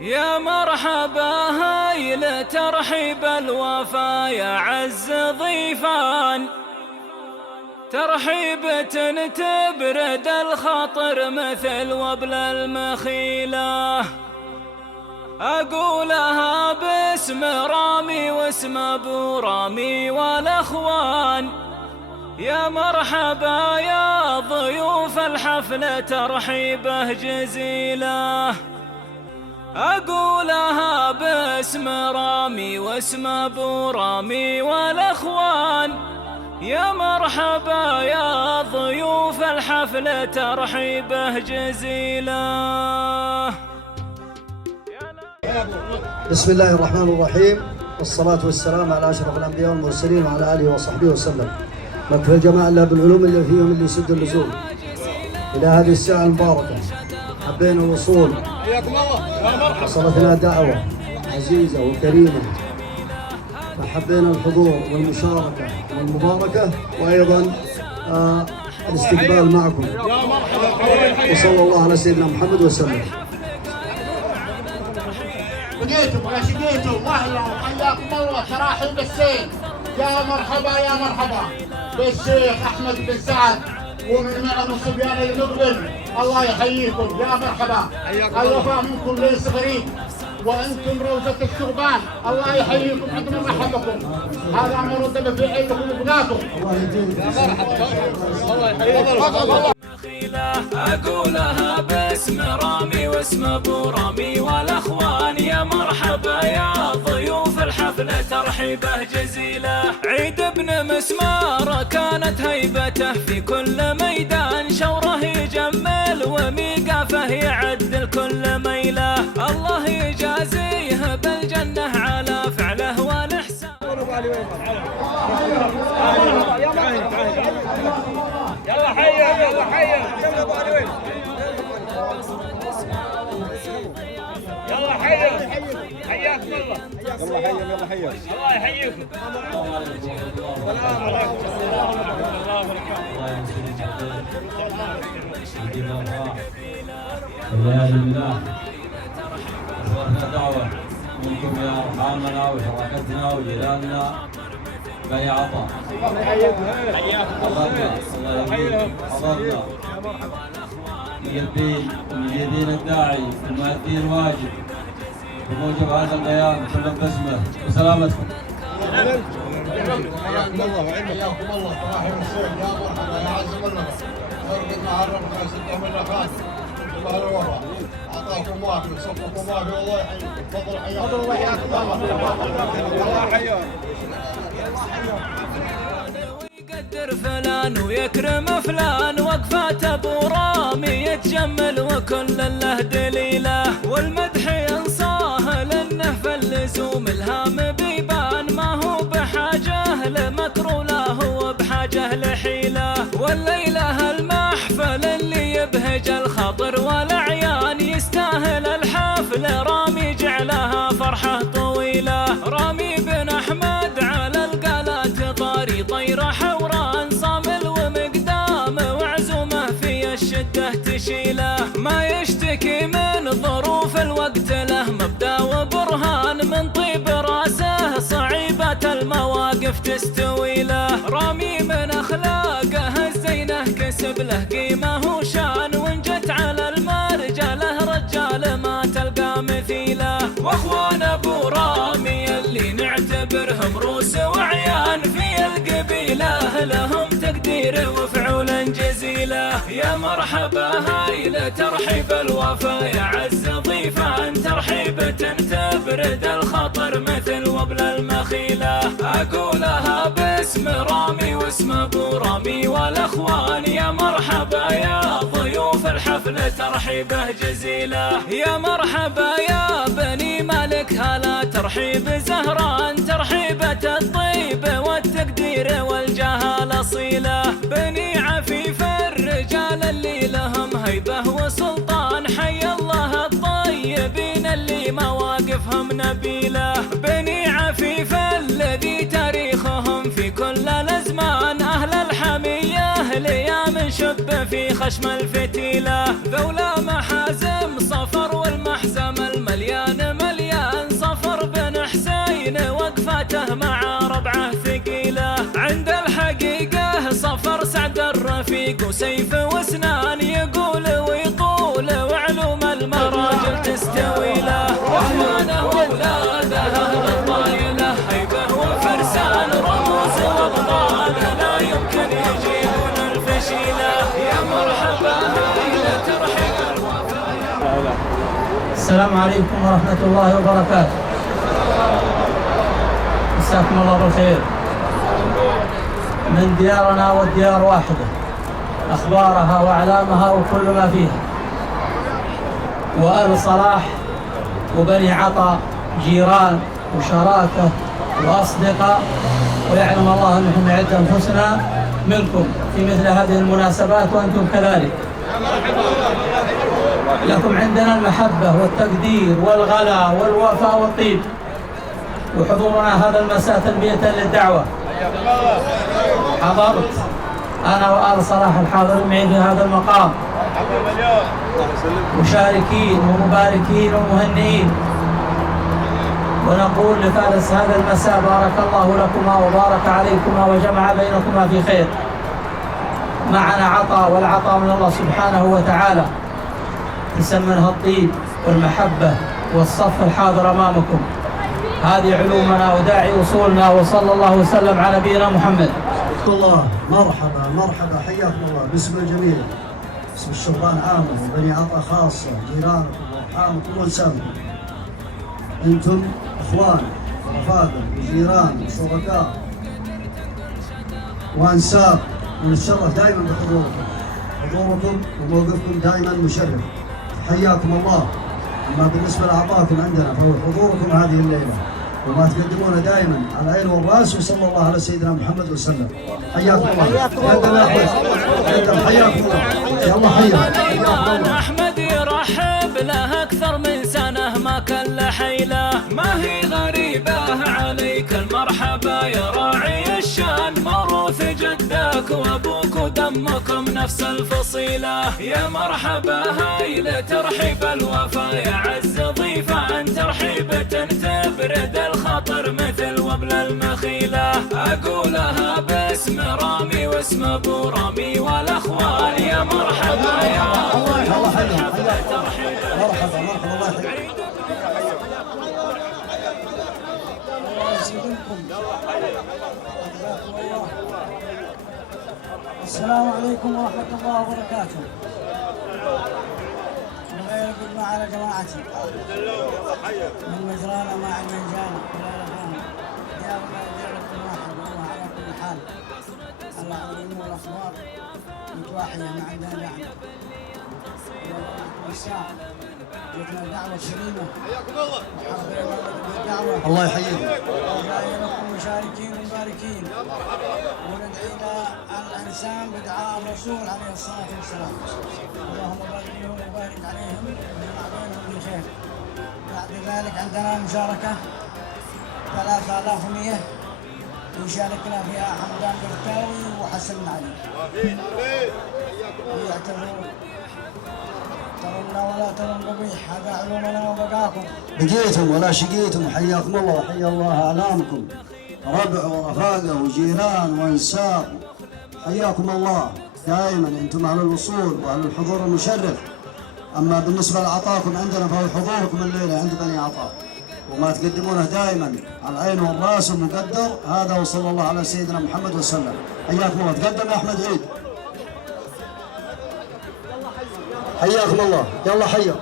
يا مرحبا هايل ترحيب الوفا يا عز ضيفان، ترحيبة تبرد الخاطر مثل وبل المخيلة. أقولها باسم رامي واسم أبو رامي والأخوان، يا مرحبا يا ضيوف الحفلة ترحيبه جزيلة. أقولها باسم رامي واسم أبو رامي والأخوان، يا مرحبا يا ضيوف الحفلة ترحيبه جزيلة. بسم الله الرحمن الرحيم، والصلاة والسلام على أشرف الأنبياء والمرسلين وعلى آله وصحبه وسلم. مكفى الجماعة الله بالعلوم اللي فيهم اللي يسد اللزوم إلى هذه الساعة المباركة. حبينا الوصول، وصلتنا دعوة عزيزة وكريمة، فحبينا الحضور والمشاركة والمباركة، وأيضا الاستقبال معكم. وصلى الله على سيدنا محمد وسلم. بقيتم ولا شقيتم، واهلا وحياكم الله. تراحيب السيد، يا مرحبا يا مرحبا بالشيخ احمد بن سعد ومن معه صبيان المقبل. الله يحييكم، يا مرحبا. الوفاء منكم ليس غريب، وانتم روزة الشربان. الله يحييكم، عندنا محبكم. هذا مرتب في عينكم وبناكم. يا مرحبا، الله يحييكم. أقولها باسم رامي واسم أبو رامي والأخوان، يا مرحبا يا ضيوف الحفلة ترحيبه جزيلة. عيد ابن مسمار كانت هيبته في كل ميدان، شوره يجمل وميقافه يعدل كل ميله. الله يجازيه بالجنة على فعله والإحسان. يلا حيا يلا حيا يلا ابو علي وين؟ يلا حيا حياكم الله. يلا حيا يلا حيا الله يحييكم. السلام عليكم. الله بالله أصبحنا دعوة منكم يا أرحامنا وشركتنا وجيراننا بأي عطاء. حضرنا مجيبين الداعي المؤدين الواجب بموجب هذا البيان كلهم باسمه وسلامتكم. حياكم الله. تراحيب السيد، يا مرحبا يا عز المنبه. فرقة معرفنا 6 مرات. الله الوفا اعطاكم وافي وصفكم وافي. والله يحييكم. تفضل حياكم الله. الله يحييكم. يقدر فلان ويكرم فلان، وقفات ابو رامي يتجمل وكل له دليله. والمدح ينصاه لانه في اللزوم الهام بيبان، ما هو بحاجه لمكر ولا هو بحاجه لحيله. والليله المحفل اللي يبهج الخاطر والاعيان، يستاهل الحفل رامي جعلها فرحه طويله. رامي بن احمد على القالات طاري طيره حوران، صامل ومقدام وعزومه في الشده تشيله. ما يشتكي من ظروف الوقت له مبدا وبرهان، من طيب راسه صعيبه المواقف تستوي له. رامي من اخلاقه الزينه كسب له قيمه وشان، وان جت على المرجله رجال ما تلقى مثيله. واخوان ابو رامي اللي نعتبرهم روس وعيان في القبيله، لهم تقدير وفعولا جزيله. يا مرحبا هايل ترحيب الوفا يا عز ضيفان، ترحيبة تبرد الخطر مثل وبل المخيله. اقولها باسم رامي واسم ابو رامي والاخوان، يا مرحبا يا ضيوف الحفلة ترحيبه جزيله. يا مرحبا يا بني مالك هلا ترحيب زهران، ترحيبة الطيب والتقدير والجهال اصيله. بني عفيف الرجال اللي لهم هيبه وسلطان، حي الله الطيبين اللي مواقفهم نبيله. بني عفيف الذي تاريخهم في كل الازمان، اهل الحميه ليام شب في خشم الفتيله. ذولا محازم صفر والمحزم المليان عتيق وسيف واسنان، يقول ويطول وعلوم المراجل تستوي له، واخوانه واولاده اهل الطايله، هيبه وفرسان رموز وابطال، لا يمكن يجيبون الفشيله، يا مرحبا هايله ترحب الوفا. السلام عليكم ورحمة الله وبركاته. مساكم الله بالخير. من ديارنا والديار واحدة، أخبارها وأعلامها وكل ما فيها، وآل صلاح وبني عطا جيران وشراكة وأصدقاء، ويعلم الله أن نحن نعد أنفسنا منكم في مثل هذه المناسبات وأنتم كذلك. لكم عندنا المحبة والتقدير والغلا والوفاء والطيب، وحضورنا هذا المساء تلبية للدعوة. حضرت أنا وآل صلاح الحاضرين معي في هذا المقام مشاركين ومباركين ومهنئين، ونقول لفارس هذا المساء بارك الله لكما وبارك عليكما وجمع بينكما في خير. معنا عطاء، والعطاء من الله سبحانه وتعالى، تسمنها الطيب والمحبة والصف الحاضر أمامكم. هذه علومنا وداعي وصولنا، وصلى الله وسلم على نبينا محمد. الله مرحبا مرحبا، حياكم الله باسم الجميع، باسم الشبان عامة وبني عطا خاصة، جيرانكم وارحامكم وانسانكم. انتم اخوان ورفاقا وجيران وشركاء وانساب، ونتشرف دائما بحضوركم. حضوركم وموقفكم دائما مشرف، حياكم الله. اما بالنسبه لعطاكم عندنا فهو حضوركم هذه الليله وما تقدمونه دائما على العين والراس، وصلى الله على سيدنا محمد وسلم. حياكم الله. قدم يا احمد، حياكم الله. يا الله حياكم. احمد يرحب له اكثر من سنه، ما كان له حيله، ما هي غريبه عليك المرحبا يا راعي الشان، موروث جدك وابوك ودمكم نفس الفصيله، يا مرحبا هايله ترحيب الوفا، يا عز ضيفه عن ترحيبه تبرد الخطر مثل وبل المخيله، اقولها باسم رامي واسم ابو رامي والاخوان، يا مرحبا يا مرحبا ترحيب مرحبا مرحبا. الله يحييك. السلام عليكم ورحمة الله وبركاته. بغير القدمة على جماعتي من مجرانا مع المنجان ولا لغانا، ديارنا دياركم واحد والله على كل حال. الله عليهم والأخبار متواحية ما عندنا داعي. والساعة جتنا دعوة كريمة، وحبينا بالدعوة. الله يحييك. وجاي لكم مشاركين ومباركين، وندعي الانسان بدعاء الرسول عليه الصلاه والسلام. اللهم بارك لهم وبارك عليهم وجمع بينهم بخير. بعد ذلك عندنا مشاركه 3100 يشاركنا فيها حمدان برتاوي وحسن علي، ويعتبرون ترون ولا ترون قبيح، هذا علومنا وبقاكم. بقيتم ولا شقيتم، حياكم الله وحيا الله اعلامكم، ربع ورفاقه وجيران وانساب، حياكم الله دائما. انتم اهل الوصول واهل الحضور المشرف. اما بالنسبه لعطاكم عندنا فهو حضوركم الليله عند بني عطاء، وما تقدمونه دائما على العين والراس المقدر هذا، وصلى الله على سيدنا محمد وسلم. حياكم الله. تقدم يا احمد عيد. حياكم الله. يلا حيا.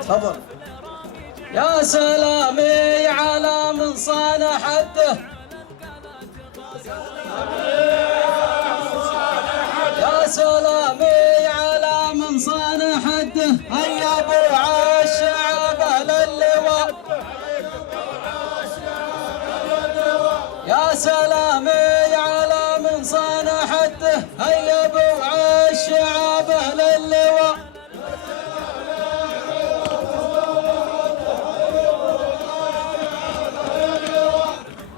تفضل. يا سلامي على من صان حده، يا سلامي على من صان حده، هيا ابو الشعب اهل اللواء، يا سلامي على من صان حده، هيا ابو الشعب اهل اللواء.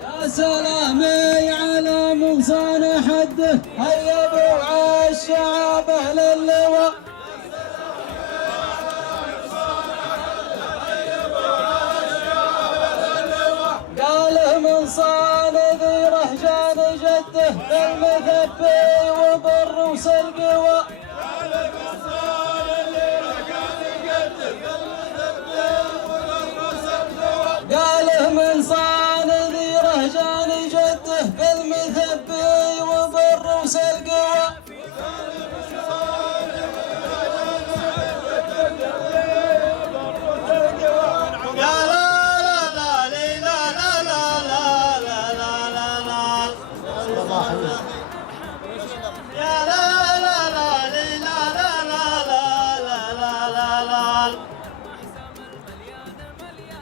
يا سلامي على من صان حده، هيا ابو الشعب اهل اللواء. بالمثبي وبالروس القوى قاله من صان ذي رهجان جده بالمثبي وبالروس القوى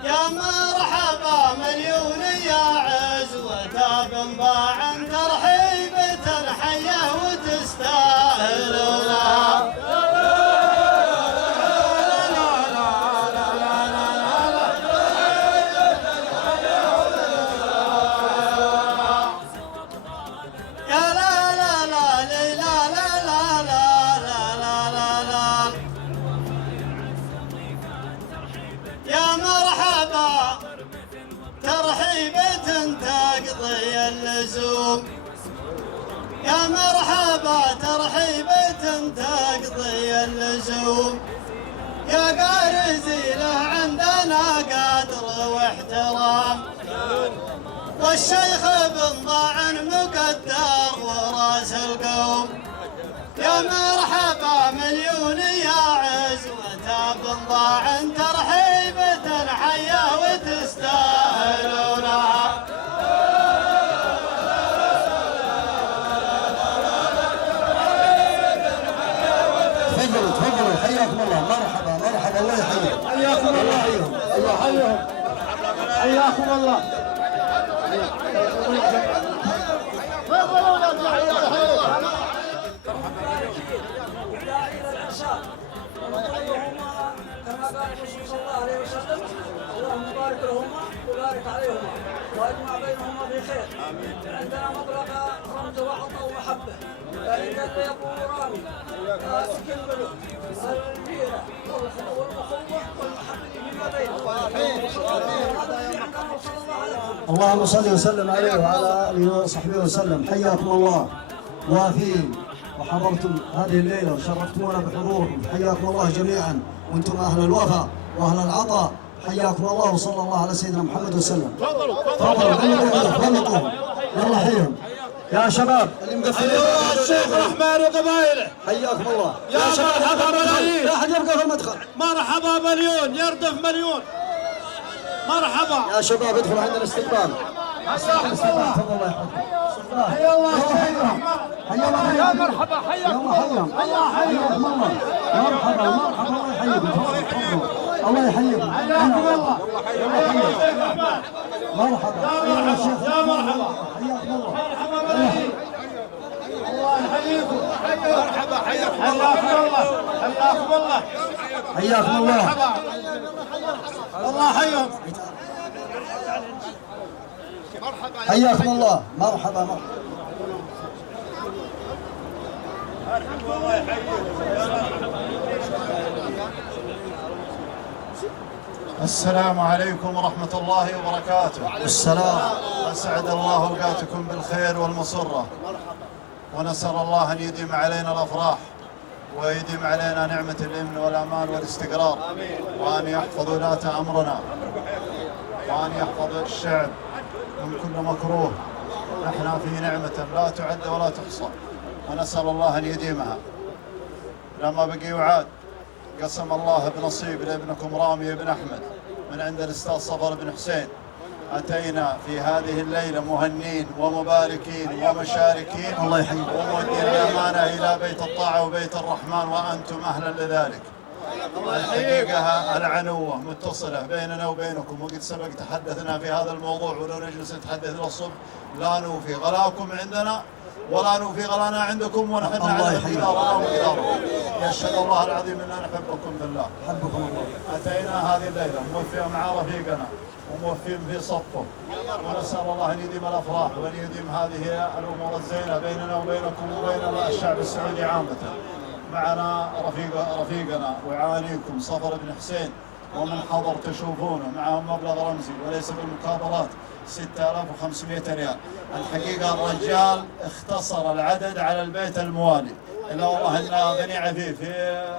يا مرحبا مليون يا عزوة بنباع ترحيبة حية وتستاهلونها يا لا لا لا لا لا لا لا لا لا لا يا مرحبا ترحيبة تقضي اللزوم يا مرحبا ترحيبة تقضي اللزوم يا قارزي له عندنا قدر واحترام والشيخ بن ضاعن مقدر وراس القوم يا مرحبا مليون يا عزوة بن ضاعن ترحيبة حية وتستاهلونها تفضلوا حياكم الله. مرحبا مرحبا الله يحييكم. حياكم الله. الله يحييهم. حياكم الله. كما قال الرسول صلى الله عليه وسلم اللهم بارك لهما وبارك عليهما واجمع بينهما بخير. عندنا مطلق رمز وعطاء ومحبه ذلك اللي يقول رامي ماسك الملوك البيره والمخوه والمحبه فيما بينهم. اللهم صل وسلم عليه وعلى اله وصحبه وسلم. حياكم الله وافين وحضرتم هذه الليله وشرفتمونا بحضوركم. حياكم الله جميعا وانتم اهل الوفاء واهل العطاء. حياكم الله وصلى الله على سيدنا محمد وسلم. تفضلوا تفضلوا يلا حيهم يا شباب اللي مقفلين. ايوه الشيخ رحمن وقبائله حياكم الله يا مرحبا ملايين. لا احد يبقى في المدخل. مرحبا مليون يردف مليون. مرحبا يا شباب ادخلوا عندنا استقبال. تفضل الله يحفظكم. حيا الله حيا الله يا مرحبا حياكم الله حياكم الله. مرحبا مرحبا الله يحييكم. تفضلوا الله يحييكم. حياكم الله مرحبا يا شيخ يا مرحبا حياكم الله. مرحبا ملايين. الله يحييكم. مرحبا حياكم الله حياكم الله حياكم الله. الله حيهم. حياكم الله. مرحبا مرحبا. السلام عليكم ورحمة الله وبركاته. السلام. أسعد الله أوقاتكم بالخير والمسرة، ونسأل الله أن يديم علينا الأفراح ويديم علينا نعمة الأمن والأمان والاستقرار، وأن يحفظ ولاة أمرنا، وأن يحفظ الشعب من كل مكروه. نحن في نعمة لا تعد ولا تحصى، ونسأل الله أن يديمها. لما بقي وعاد قسم الله بنصيب لابنكم رامي بن أحمد من عند الأستاذ صفر بن حسين. أتينا في هذه الليلة مهنين ومباركين ومشاركين الله يحييكم ومودين الأمانة إلى بيت الطاعة وبيت الرحمن، وأنتم أهلا لذلك. الحقيقة العنوة متصلة بيننا وبينكم، وقد سبق تحدثنا في هذا الموضوع، ولو نجلس نتحدث للصبح لا نوفي غلاكم عندنا ولا نوفي غلانا عندكم، ونحن نعلم مقدارنا ومقداركم. يشهد الله العظيم إننا نحبكم بالله. حبكم الله. أتينا هذه الليلة موفيا مع رفيقنا وموفين في صفه، ونسأل الله أن يديم الأفراح وأن يديم هذه الأمور الزينة بيننا وبينكم وبين الشعب السعودي عامة. معنا رفيقنا وعانيكم صفر بن حسين، ومن حضر تشوفونه معهم مبلغ رمزي وليس بالمكابرات 6500 ريال. الحقيقة الرجال اختصر العدد على البيت الموالي، إلا والله إن بني عفيف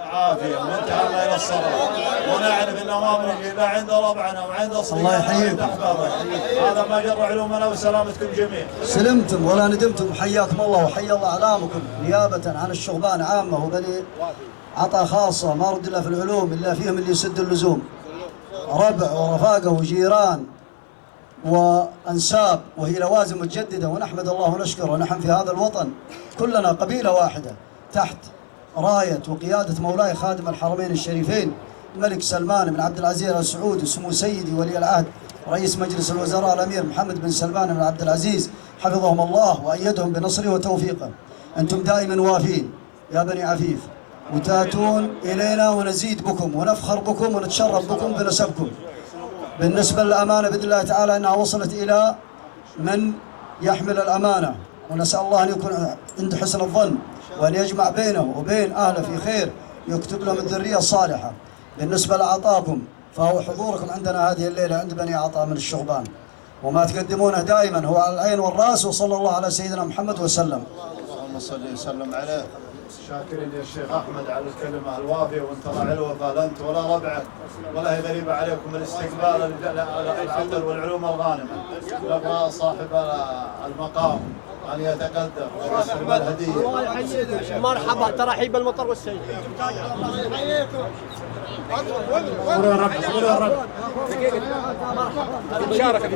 عافية وانتهى الله ييسرها، ونعرف إنه ما بنجي لا عند ربعنا وعند صديقنا وعند أحبابنا. هذا ما جر علومنا وسلامتكم جميع. سلمتم ولا ندمتم، حياكم الله وحيا الله أعلامكم نيابة عن الشغبان عامة وبني عطا خاصة، ما رد إلا في العلوم إلا فيهم اللي يسد اللزوم، ربع ورفاقة وجيران وأنساب، وهي لوازم متجددة، ونحمد الله ونشكره. ونحن في هذا الوطن كلنا قبيلة واحدة تحت راية وقيادة مولاي خادم الحرمين الشريفين الملك سلمان بن عبد العزيز آل سعود، وسمو سيدي ولي العهد رئيس مجلس الوزراء الأمير محمد بن سلمان بن عبد العزيز حفظهم الله وأيدهم بنصره وتوفيقه. أنتم دائما وافين يا بني عفيف، وتاتون إلينا ونزيد بكم ونفخر بكم ونتشرف بكم بنسبكم. بالنسبة للأمانة بإذن الله تعالى أنها وصلت إلى من يحمل الأمانة، ونسأل الله أن يكون عند حسن الظن وأن يجمع بينه وبين أهله في خير، يكتب لهم الذرية الصالحة. بالنسبة لعطاكم فهو حضوركم عندنا هذه الليلة عند بني عطاء من الشغبان، وما تقدمونه دائما هو على العين والرأس، وصلى الله على سيدنا محمد وسلم. اللهم صل وسلم عليه. شاكرين يا شيخ أحمد على الكلمة الوافية، وانت راعي الوفاء، لا أنت ولا ربعك ولا هي غريبة عليكم الاستقبال العطر والعلوم الغانمة. نبغى صاحب المقام أن يتقدم ويستلم الهدية. مرحبا، ترحيب المطر والسيد. مشاركة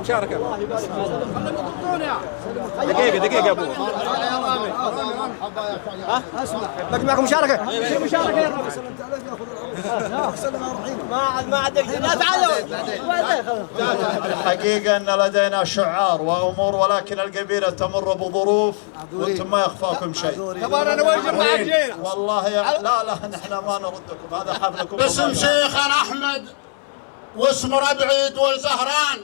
دقيقة يا ابو. اسمع باقي معكم مشاركة يا رب. ما عاد لا تعالوا. الحقيقة أن لدينا شعار وأمور، ولكن القبيلة تمر بظروف وأنتم ما يخفاكم شيء. طبعا أنا واجب مع الجينا والله لا نحن ما نردكم، هذا حفلكم. باسم شيخنا أحمد واسم ربعيد والزهران،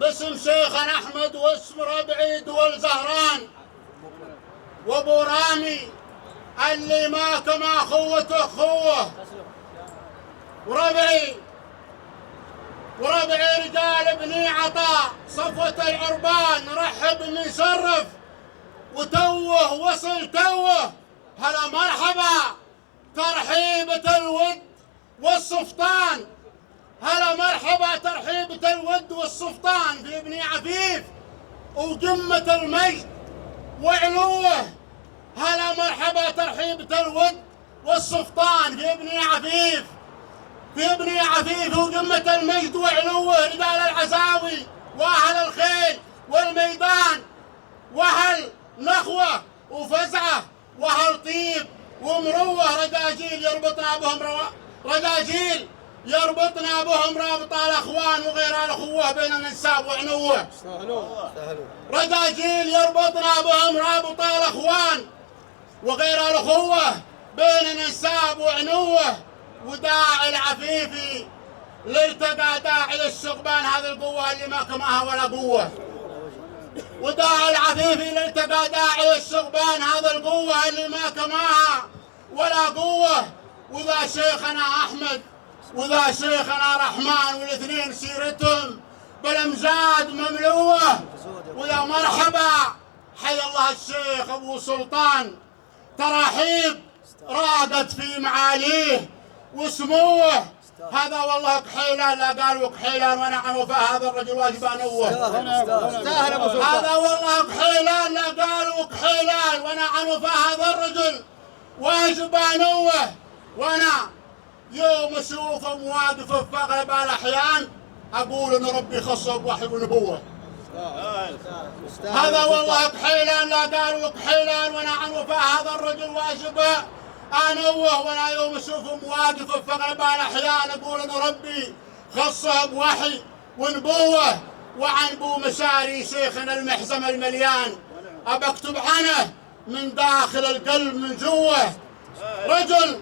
باسم شيخنا أحمد واسم ربعيد والزهران وابو رامي اللي ما كما أخوته أخوه، وربعي رجال بني عطاء صفوة العربان، رحب من شرف وتوه وصل توه. هلا مرحبا ترحيبة الود والسفطان، هلا مرحبا ترحيبة الود والسفطان في بني عفيف وقمة المجد وعلوه. هلا مرحبا ترحيبة الود والسفطان في بني عفيف، في بني عفيف وقمة المجد وعلوه. رجال العزاوي واهل الخيل والميدان واهل نخوة وفزعة واهل طيب ومروه، رجاجيل يربطنا بهم رابط الاخوان وغير الاخوه بين الانساب وعنوه. رجاجيل يربطنا بهم رابط الاخوان وغير الاخوه بين الانساب وعنوه. وداعي العفيفي لالتقى داعي الشغبان، هذه القوه اللي ما كماها ولا قوه. وداعي العفيفي لالتقى داعي الشغبان، هذا القوة اللي ما كماها ولا قوة. وذا شيخنا أحمد وذا شيخنا رحمن، والاثنين سيرتهم بالأمجاد مملوة. ويا مرحبا حي الله الشيخ أبو سلطان، تراحيب راقت في معاليه وسموه. هذا والله كحيلان، لا قالوا كحيلان ونعم وفاه هذا الرجل واجب انوه. هذا والله كحيلان، لا قالوا كحيلان ونعم وفاه هذا الرجل واجب انوه. وانا يوم اشوفهم واقف في اغلب الاحيان اقول ان ربي خصه بوحي ونبوه. هذا والله كحيلان، لا قالوا كحيلان ونعم وفاه هذا الرجل واجب انوه. وانا يوم اشوفهم واقف في اغلب الاحيان اقول ان ربي خصه بوحي ونبوه. وعن بو مشاري شيخنا المحزم المليان ابى اكتب عنه من داخل القلب من جوه. رجل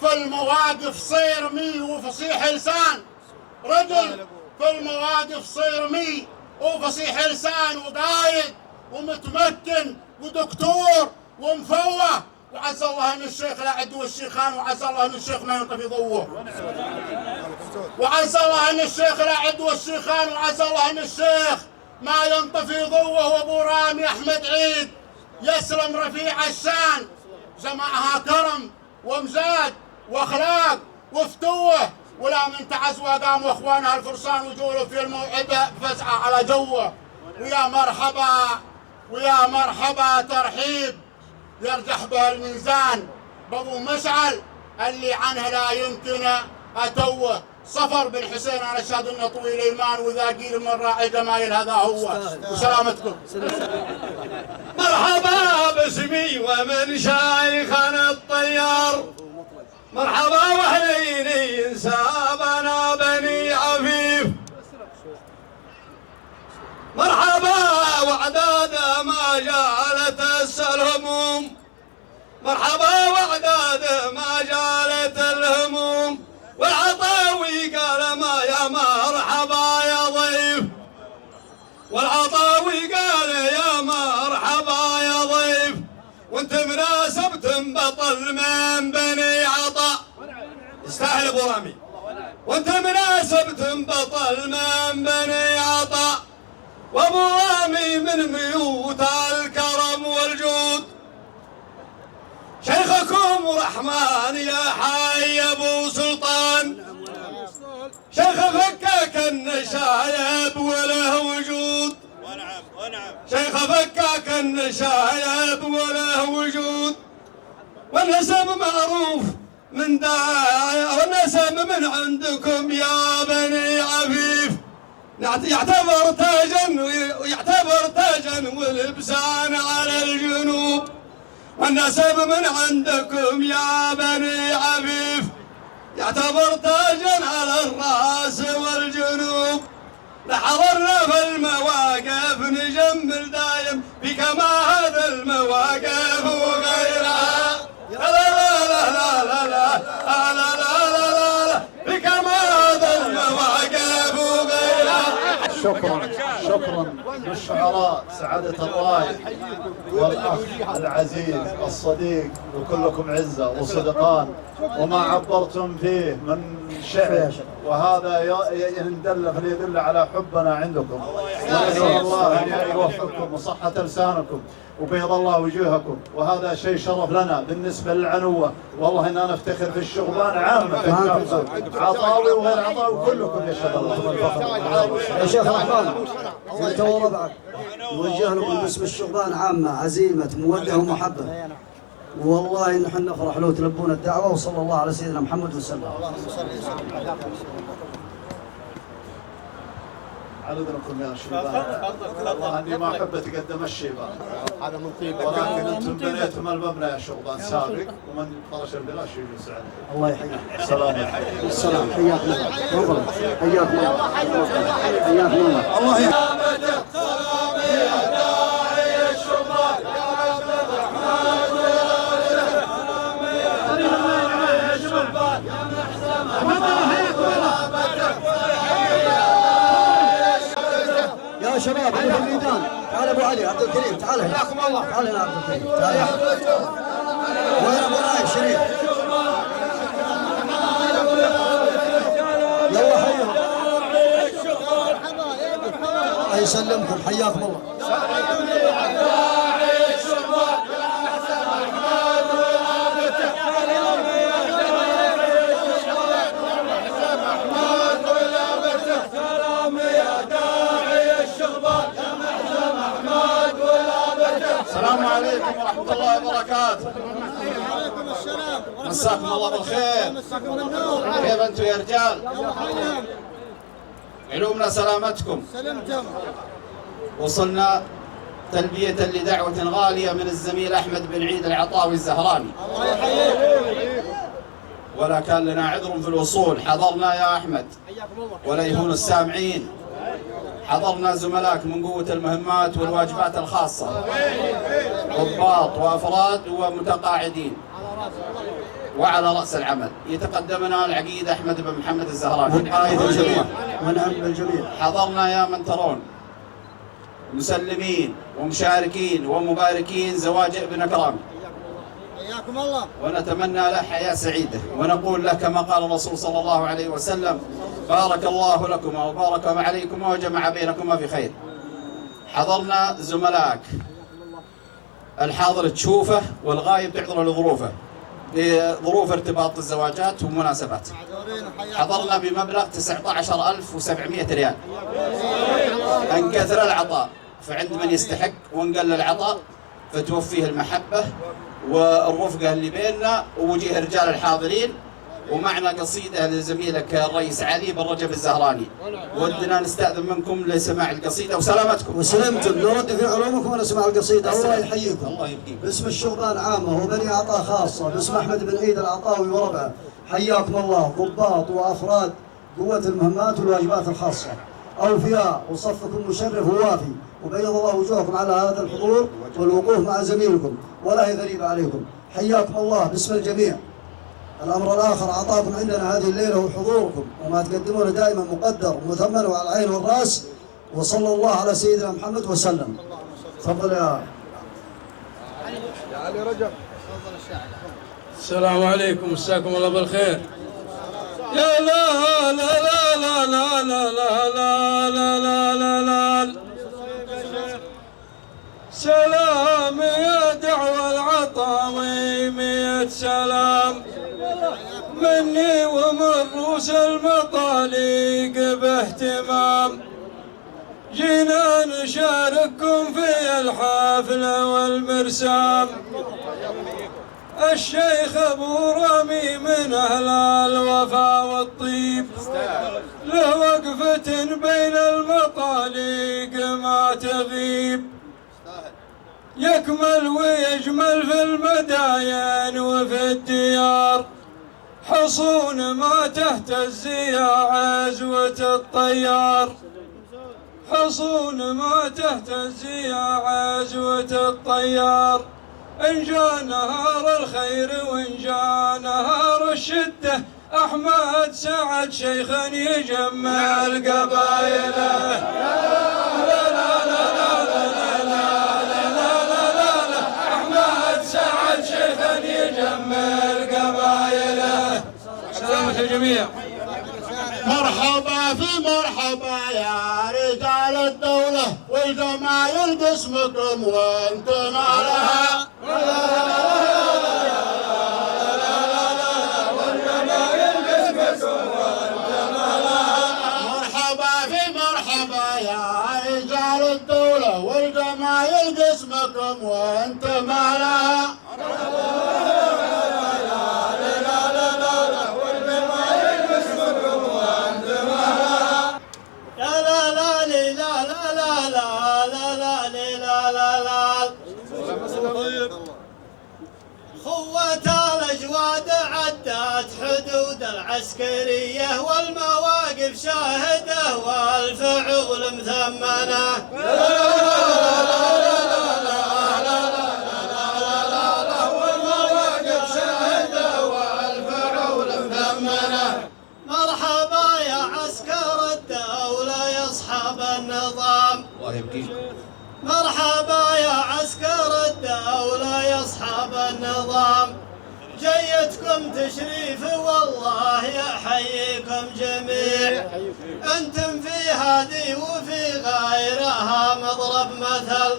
في المواقف صيرمي وفصيح لسان، رجل في المواقف صيرمي وفصيح لسان، وقايد ومتمكن ودكتور ومفوه. وعسى الله ان الشيخ لا عدو الشيخان، وعسى الله ان الشيخ ما ينطفي ضوه. وعسى الله ان الشيخ الأعد والشيخان، وعسى الله ان الشيخ ما ينطفي ضوه وابو رامي احمد عيد يسلم رفيع الشان، جمعها كرم ومزاج واخلاق وفتوه، ولا من تعز وقام واخوانها الفرسان وجوله في الموعده فزعه على جوه. ويا مرحبا ويا مرحبا ترحيب يرجح به الميزان بابو مشعل اللي عنه لا يمكن اتوه. صفر بن حسين انا اشهد انه طويل ايمان، واذا قيل من راعي جمايل هذا هو. وسلامتكم. مرحبا باسمي ومن شايخنا الطيار، مرحبا وحنيني انسابنا بني عفيف، مرحبا وعداد ما جالت الهموم، مرحبا وعداد ما جالت الهموم، والعطاوي قال ما يا مرحبا يا ضيف، والعطاوي قال يا مرحبا يا ضيف، وانت مناسبتم بطل من بني عطا، يستاهل ابو رامي، وانت مناسبتم بطل من بني عطا، وابو رامي من ميوت الكرم والجود، شيخكم رحمن يا حي ابو سلطان، شيخ فكاك النشايب وله وجود، شيخ فكاك النشايب وله وجود، والنسب معروف من داعي، والنسب من عندكم يا بني عفيف، يعتبر تاجا ولبسان على الجنوب، والنسب من عندكم يا بني عفيف، يعتبر تاجا على الراس والجنوب، لحضرنا في المواقف نجمل دايم بكما هذا المواقف وغيرها، لا لا لا لا لا لا لا لا لا لا بكما هذا المواقف وغيرها. شكرا للشعراء سعادة الراي والأخ العزيز الصديق، وكلكم عزة وصدقان، وما عبرتم فيه من شعر، وهذا يدل على حبنا عندكم، ونسأل الله أن يوفقكم وصحة لسانكم وبيض الله وجوهكم، وهذا شيء شرف لنا بالنسبة للعنوة، والله إننا نفتخر في الشغبان عامة، عطاوي وغير عطاوي كلكم يشهد الله. يا شيخ الرحمن انت وربعك نوجه لكم باسم الشغبان عامه عزيمه موده ومحبه، والله ان احنا نفرح لو تلبون الدعوه، وصلى الله على سيدنا محمد وسلم. على اذنكم يا شيبان، والله اني ما احب اتقدم الشيبان، ولكن انتم بنيتم المبنى يا شغبان سابق، ومن فرش البلاش يجلس عليه. الله يحييك. سلام. السلام. حياك الله. حياك الله. حياك الله. الله يحييك. يا شباب اللي في الميدان، تعال ابو علي عبد الكريم، تعال هنا. حياكم الله. تعال هنا عبد الكريم، تعال. وين ابو راي شريف؟ يلا حيهم. الله يسلمكم، حياكم الله. السلام عليكم ورحمة الله وبركاته. وعليكم السلام. مساكم الله بالخير. مساكم النور. كيف انتم يا رجال؟ علومنا سلامتكم. سلمتم. وصلنا تلبية لدعوة غالية من الزميل أحمد بن عيد العطاوي الزهراني. الله يحييك. ولا كان لنا عذر في الوصول، حضرنا يا أحمد ولا يهون السامعين، حضرنا زملاك من قوة المهمات والواجبات الخاصة، ضباط وأفراد ومتقاعدين، وعلى رأس العمل يتقدمنا العقيد أحمد بن محمد الزهراني قائد الجميع ونعم بالجميع. حضرنا يا من ترون مسلمين ومشاركين ومباركين زواج ابن كرامي، حياكم الله. ونتمنى له حياة سعيدة، ونقول له كما قال الرسول صلى الله عليه وسلم: بارك الله لكما وبارك عليكما وجمع بينكما في خير. حضرنا زملائك، الحاضر تشوفه والغايب تحضره لظروفه، لظروف ارتباط الزواجات والمناسبات. حضرنا بمبلغ 19,700 ريال. انكثر العطاء فعند من يستحق، وانقل العطاء فتوفيه المحبة والرفقة اللي بيننا ووجيه الرجال الحاضرين. ومعنا قصيدة لزميلك الرئيس علي بن رجب الزهراني، ودنا نستأذن منكم لسماع القصيدة وسلامتكم. وسلمتم، نرد في علومكم ونسمع القصيدة. الله يحييكم. الله يبقيكم. باسم الشغبان عامة وبني عطاء خاصة، باسم أحمد بن عيد العطاوي وربعه، حياكم الله ضباط وأفراد قوة المهمات والواجبات الخاصة، أوفياء وصفكم مشرف ووافي، وبيض الله وجوهكم على هذا الحضور والوقوف مع زميلكم، ولا هي غريبة عليكم. حياكم الله باسم الجميع. الأمر الآخر عطاكم عندنا هذه الليلة وحضوركم، وما تقدمونه دائما مقدر ومثمن وعلى العين والرأس، وصلى الله على سيدنا محمد وسلم. تفضل يا علي رجب. السلام عليكم، مساكم الله بالخير. يا لا لا لا لا لا لا لا لا لا لا لا. سلام يا دعوة العطاوي، 100 سلام مني ومن رؤوس المطاليق باهتمام. جينا نشارككم في الحفلة والمرسام. الشيخ أبو رامي من أهل الوفا والطيب، له وقفة بين المطاليق ما تغيب. يكمل ويجمل في المداين وفي الديار، حصون ما تهتز يا عزوة الطيار. حصون ما تهتز يا عزوة الطيار. إن جاء نهار الخير وإن جاء نهار الشدة، أحمد سعد شيخا يجمع القبائل. لا لا لا لا لا لا لا لا لا. أحمد سعد شيخا يجمع القبائل. سلامة الجميع. مرحبا في مرحبا يا رجال الدولة والجمايل باسمكم وانتم على. مرحبا في مرحبا يا رجال الدولة والجمايل باسمكم وانتم على. خوة الأجواد عدت حدود العسكرية، والمواقف شاهدة والفعول مثمنة. والمواقف شاهدة والفعول مثمنة. مرحبا يا عسكر الدولة يا أصحاب النظام. الله يبقيكم. مرحبا يا عسكر الدولة يا أصحاب النظام. جيتكم تشريف والله يحييكم جميع. أنتم في هذه وفي غيرها مضرب مثل.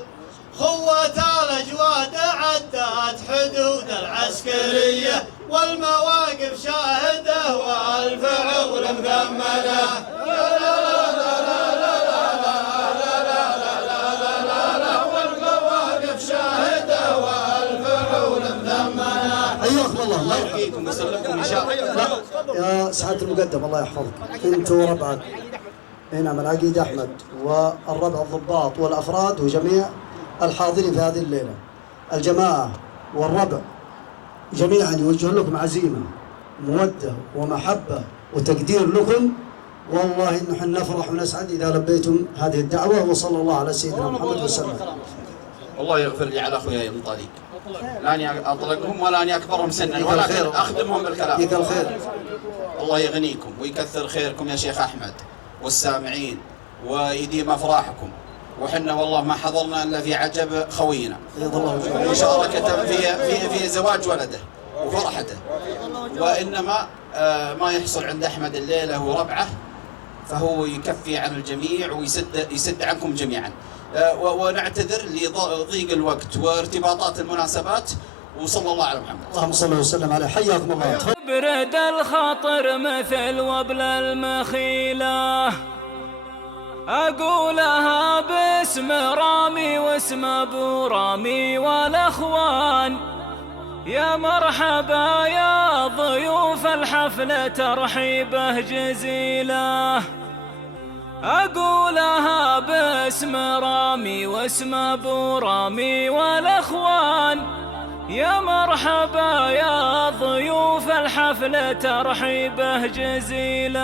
خوة الأجواد عدت حدود العسكرية، والمواقف شاهدة والفعول مثمنة. حياكم الله. الله يحييكم ويسلمكم ان شاء الله. يا سعادة المقدم الله يحفظك، انت وربعك نعم العقيد احمد والربع الضباط والافراد وجميع الحاضرين في هذه الليله، الجماعه والربع جميعا يوجه لكم عزيمه موده ومحبه وتقدير لكم، والله نحن نفرح ونسعد اذا لبيتم هذه الدعوه، وصلى الله على سيدنا محمد وسلم. الله يغفر لي على اخوياي المطاليق، لاني اطلقهم ولا اني اكبرهم سنا ولكن اخدمهم بالكلام. فيك الخير. الله يغنيكم ويكثر خيركم يا شيخ احمد والسامعين ويديم افراحكم، وحنا والله ما حضرنا الا في عجب خوينا مشاركة في زواج ولده وفرحته، وانما ما يحصل عند احمد الليله وربعه فهو يكفي عن الجميع ويسد عنكم جميعا. ونعتذر لضيق الوقت وارتباطات المناسبات، وصلى الله على محمد. اللهم صل وسلم عليه. حياكم الله. برد الخاطر مثل وبل المخيله، أقولها باسم رامي واسم أبو رامي والأخوان. يا مرحبا يا ضيوف الحفلة ترحيبه جزيلة، أقولها باسم رامي واسم أبو رامي والأخوان. يا مرحبا يا ضيوف الحفلة ترحيبه جزيلة.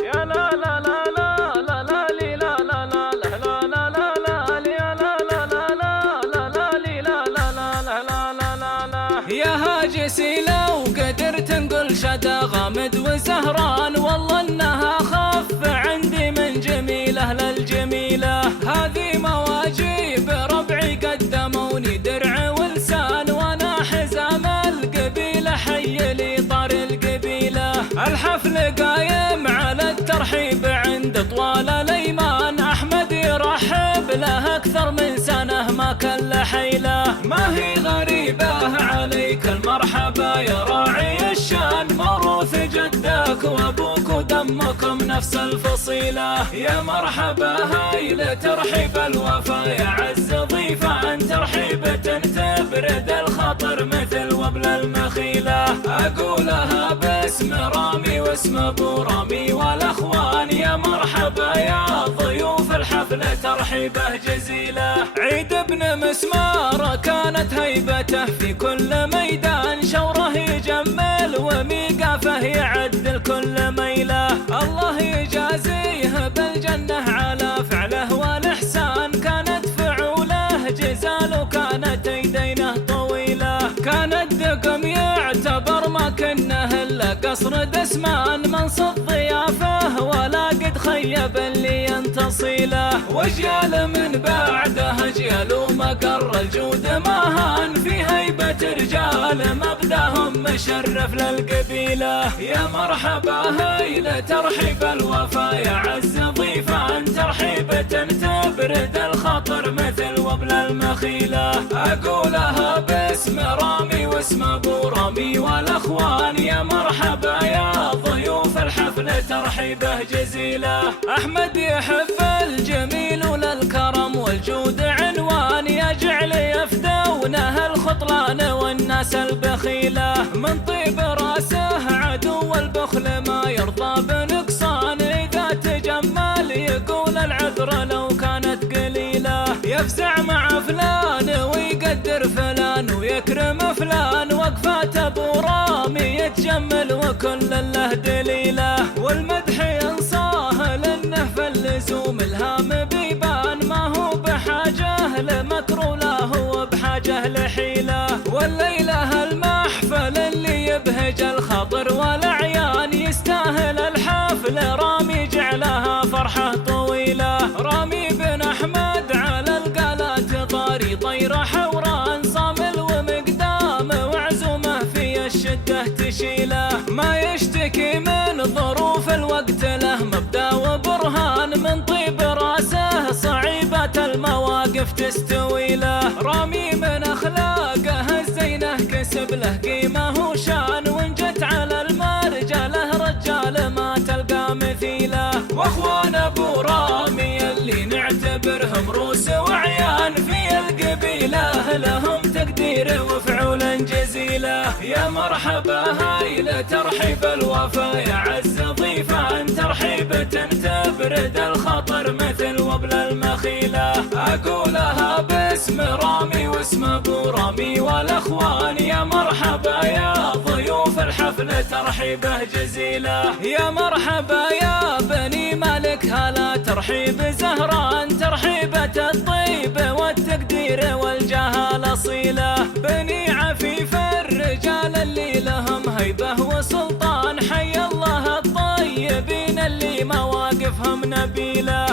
يا لا لا لا لا لا لا لي لا لا لا لا لا لا لا لا يا لا لا لا لا لا لا لي لا لا لا لا لا لا لا. يا هاجسي لو قدرت نقول شدا غامد وزهران، والله انها خف عندي من جميله للجميله. هذه مواجيب ربعي قدموني درع ولسان، وانا حزام القبيله حي لي طار القبيله. الحفل قايم على الترحيب عند طوال الايمان، احمد يرحب له اكثر من سنه ما كل حيله. ما هي غريبه عليك المرحبا يا راعي الشان، موروث جدك وابوك ودمكم نفس الفصيله. يا مرحبا هايله ترحيب الوفا يا عز ضيفه، ان ترحيبه تبرد الخاطر مثل وبل المخيله. اقولها باسم رامي واسم ابو رامي والاخوان. يا مرحبا يا ضيوف الحفله ترحيبه جزيله. عيد ابن مسمار كانت هيبته في كل ميدان، شوره يجمل وميقافه يعدل كل ميله. الله يجازيه بالجنه على فعله والاحسان، كانت فعوله جزال وكانت ايدينه طويله. كان الدقم يعتبر ما كنه الا قصر دسمان، منصب ضيافه ولا قد خيب اللي ينتصيله. واجيال من بعده اجيال ومقر الجود ما هان، في هيبه رجال مبداهم مشرف للقبيله. يا مرحبا هيله ترحيب الوفا يا عز ضيفه، ان ترحيبه تبرد الخاطر مثل وبل المخيله. اقولها باسم رامي واسم ابو رامي والاخوان. يا مرحبا يا ضيوف الحفله ترحيبه جزيله. احمد يحب الجميل وللكرم والجود عنوان، يجعل يفدونه الخطلان والناس البخيله. من طيب راسه عدو البخل ما يرضى بنقصان، اذا تجمل يقول العذر لو كانت قليله. يفزع مع فلان ويقدر فلان ويكرم فلان، وقفات ابو رامي يتجمل وكل له دليله. والمدح ينصاه لانه في اللزوم الهام بيبان، ما هو بحاجه لمكر ولا هو بحاجه لحيله. والليله المحفل اللي يبهج الخاطر والاعيان، يستاهل الحفل رامي جعلها فرحه طويله. رامي بن احمد على القالات طاري طيره حوران، صامل ومقدام وعزومه في الشده تشيله. ما يشتكي من ظروف الوقت له مبدا وبرهان، من طيب راسه صعيبه المواقف تستوي له. رامي من اخلاقه الزينه كسب له قيمه وشان، وان جت على المرجله رجال ما تلقى مثيله. واخوان ابو رامي اللي نعتبرهم روس وعيان، في القبيله لهم تقدير وفعول جزيله. يا مرحبا هايله ترحيب الوفا يا عز ضيفه، ان ترحيبه تبرد الخاطر مثل وبل المخيله. اقولها باسم رامي واسم ابو رامي والاخوان. يا مرحبا يا ضيوف الحفله ترحيبه جزيله. يا مرحبا يا بني مالك هلا ترحيب زهران، ترحيبه الطيب والتقدير والجاه الاصيله. بني عفيف الرجال اللي لهم هيبه وسلطان، حي الله الطيبين اللي مواقفهم نبيله.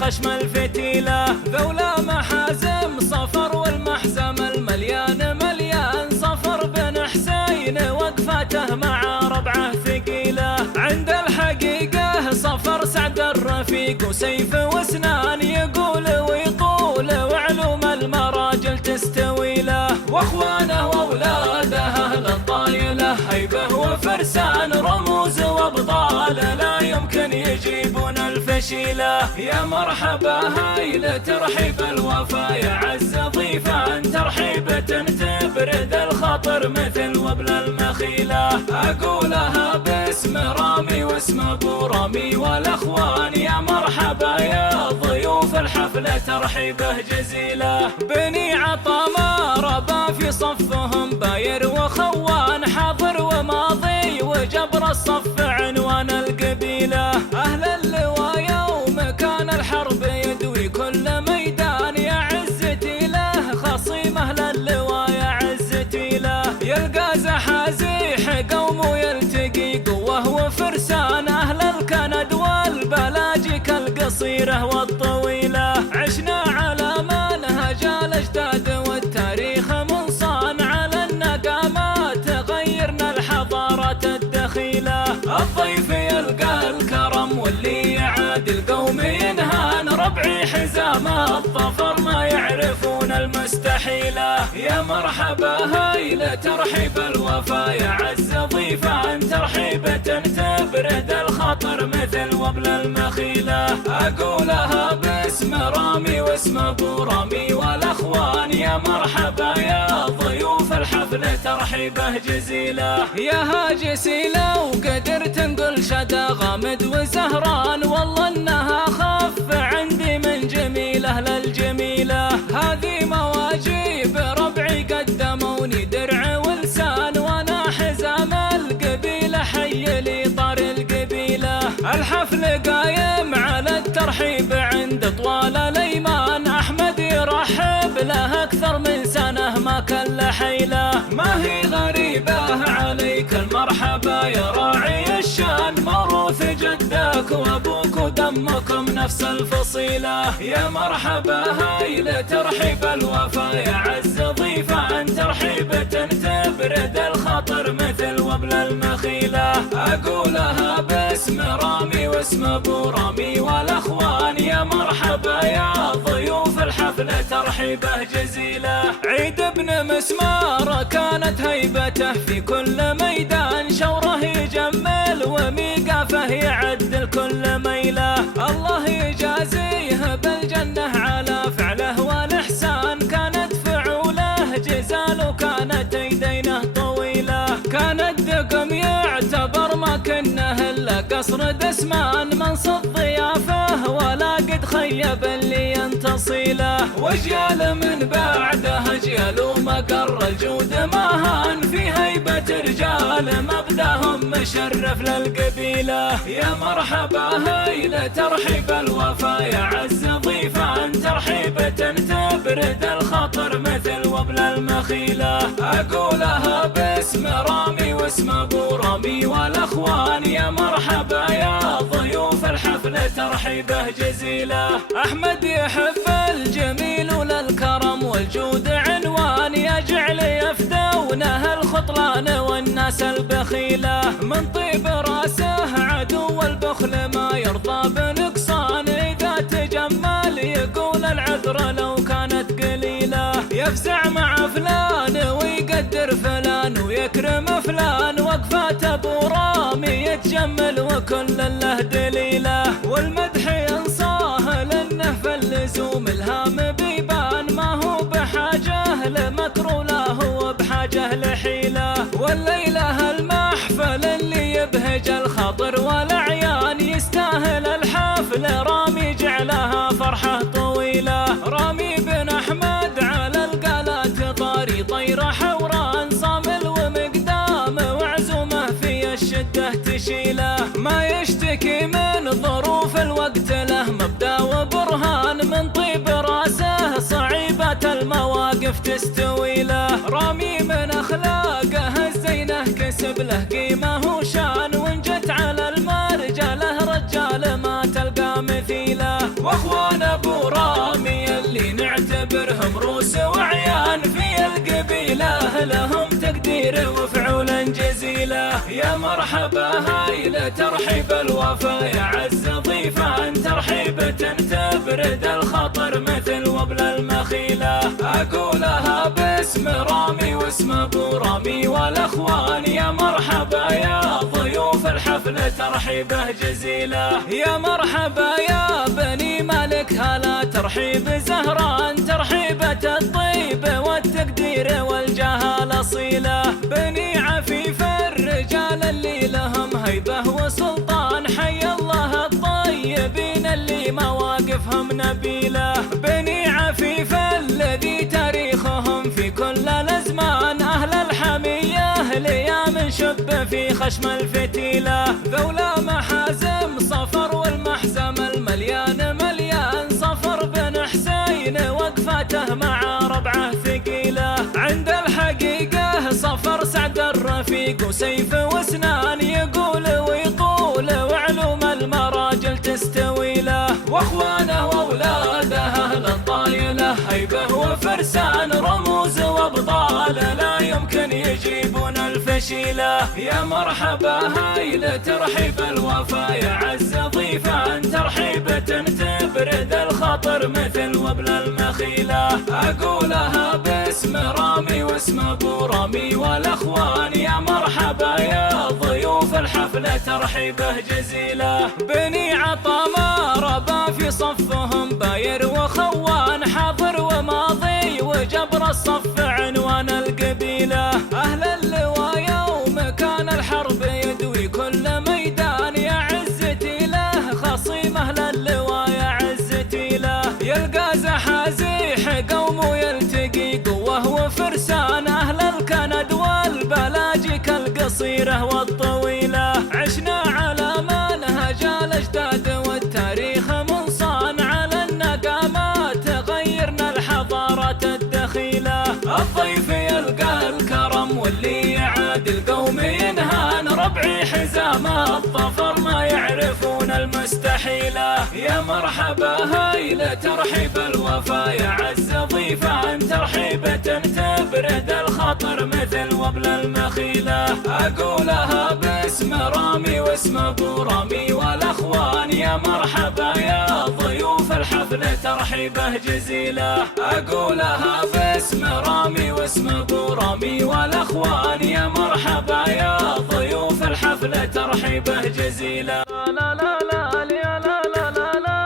خشم الفتيلة. ذولا محازم صفر والمحزم المليان مليان صفر بن حسين وقفته مع ربعه ثقيلة. عند الحقيقة صفر سعد الرفيق وسيف واسنان يقول ويطول وعلوم المراجل تستوي له. واخوانه واولاده اهل الطايله هيبه وفرسان رموز وابطال لا يمكن يجيبون الفشيله. يا مرحبا هايل ترحيب الوفا يا عز ضيفان ترحيبة تبرد الخاطر مثل وبل المخيله. اقولها باسم رامي واسم ابو رامي والاخوان يا مرحبا يا ضيوف الحفله ترحيبه جزيله. بني عطا ما ربا في صفهم باير وخوان حاضر وماضي وجبر الصف عنوان القبيله. اهل اللوايا ومكان الحرب يدوي كل ميدان يا عزتي له خصيم اهل اللوايا عزتي له. يلقى زحازيح قوم ويلتقي قوه وفرسان اهل الكند والبلاجيك القصيره والطويله. عشنا على منهج الاجداد والتاريخ منصان على النقامات غيرنا الحضارات الدخيله. الضيف يلقى الكرم واللي يعاد القوم ينهان ربعي حزام الظفر ما يعرفون المستحيله. يا مرحبا هايل ترحيب الوفا يا عز ضيفان ترحيبة تبرد الخاطر مثل وبل المخيله. اقولها باسم رامي واسم ابو رامي والاخوان يا مرحبا يا ضيوف الحفله ترحيبه جزيله. يا هاجسي لو قدرت نقول شدا غامد وزهران والله انها خف عندي من جميله للجميله. هذه مواجيب ربعي قدموني درع ولسان وانا حزام القبيله حي لي طار القبيله. الحفل قايم على الترحيب عند طوال الايمان احمد يرحب له اكثر من سنه ما كل حيله. ما هي غريبه عليك المرحبا يا راعي الشان موروث جدك وابوك ودمكم نفس الفصيله. يا مرحبا هايل ترحيب الوفا يا عز ضيفان ترحيبة تبرد الخاطر مثل وبل المخيله. اقولها باسم رامي واسم ابو رامي والاخوان يا مرحبا يا ضيوف الحفله ترحيبه جزيله. عيد ابن مسمار كانت هيبته في كل ميدان شوره يجمل وميقافه يعدل كل ميله. الله يجازيه بالجنه على فعله والاحسان كانت فعوله جزال وكانت ايدينه طويله. كان الدقم يعتبر ما كنه الا قصر دسمان منصب ضيافه ولا قد خيب اللي ينتصيله. واجيال من بعده اجيال ومقر الجود ما هان في هيبه رجال مبداهم مشرف للقبيله. يا مرحبا هايل ترحيب الوفا يا عز ضيفان ترحيبة تبرد الخاطر مثل وبل المخيله. اقولها باسم رامي واسم ابو رامي والاخوان يا مرحبا يا ضيوف الحفله ترحيبه جزيله. احمد يحب الجميل وللكرم والجود عنوان يجعل يفدونه الخطلان والناس البخيله. من طيب راسه عدو البخل ما يرضى بنقصان اذا تجمل يقول العذر لو كانت قليله. يفزع مع فلان ويقدر فلان ويكرم فلان وقفات ابو رامي يتجمل وكل له دليله. والمدح ينصاه لانه في اللزوم الهام بيبان ما هو بحاجه لمكر ولا هو بحاجه لحيله. والليله المحفل اللي يبهج الخاطر والاعيان يستاهل الحفل رامي جعلها فرحه طويله. رامي بن احمد على القالات طاري طيره حوران صامل ومقدام وعزومه في الشده تشيله. ما يشتكي من ظروف الوقت له مبدا وبرهان من طيب راسه صعيبه المواقف تستوي له. رامي من اخلاقه الزينه كسب له قيمه وشان وان جت على المرجله رجال ما تلقى مثيله. واخوان ابو رامي اللي نعتبرهم روس وعيان في القبيله، لهم تقدير وفعولا جزيله. يا مرحبا هاي لترحيب الوفا يا عز ضيفان، ترحيبة تبرد الخطر مثل وبل المخيله. اقولها باسم رامي واسم ابو رامي والاخوان، يا مرحبا يا ضيوف الحفل ترحيبه جزيله. يا مرحبا يا بني مالك هلا ترحيب زهران، ترحيبة الطيب والتقدير والجاه الاصيله. بني عفيف الرجال اللي لهم هيبه وسلطان، حي الله الطيبين اللي مواقفهم نبيله. بني عفيف الذي تاريخهم في كل الازمان، اهل الحميه ليام شب في خشم الفتيله. ذولا محازم صفر والمحزم المليان مليان، صفر بن حسين وقفته مع ربعه ثقيله. عند الحقيقه صفر سعد الرفيق وسيف واسنان، يقول ويطول وعلوم المراجل تستوي له. واخوانه واولاده اهل الطايله هيبه وفرسان، رموز وابطال لا يمكن يجيبون الفشيله. يا مرحبا هاي لترحيب الوفا يا عز ضيفان، ترحيبة تبرد الخطر مثل وبل المخيله. اقولها باسم رامي واسم ابو رامي والاخوان، يا مرحبا يا ضيوف الحفل ترحيبه جزيله. بني عطا ما ربا في صفهم باير وخوان، حاضر وماضي وجبر الصف عنوان القبيله. اهل اللوايا ومكان الحرب يدوي كل ميدان، يا عزتي له خصيم اهل اللوايا عزتي له. يلقى زحازيح قوم ويلتقي قوه وفرسان، اهل الكند والبلاجيك القصيره والطويله. عشنا على منهج الاجداد والتاريخ منصان، على النقامات غيرنا الحضاره الدخيله. الضيف يلقى الكرم واللي يعاد القوم ينهان، ربعي حزام الظفر ما يعرفون المستحيله. يا مرحبا هاي لترحيب الوفا يا عز ضيفان، ترحيبة تبرد الخطر مثل وبل المخيله. اقولها باسم رامي واسم ابو رامي والاخوان، يا مرحبا يا ضيوف الحفل ترحيبه جزيله. اقولها باسم رامي واسم ابو رامي والاخوان، يا مرحبا يا ضيوف الحفل ترحيبه جزيله. لا لا لا لا لا لا لا لا.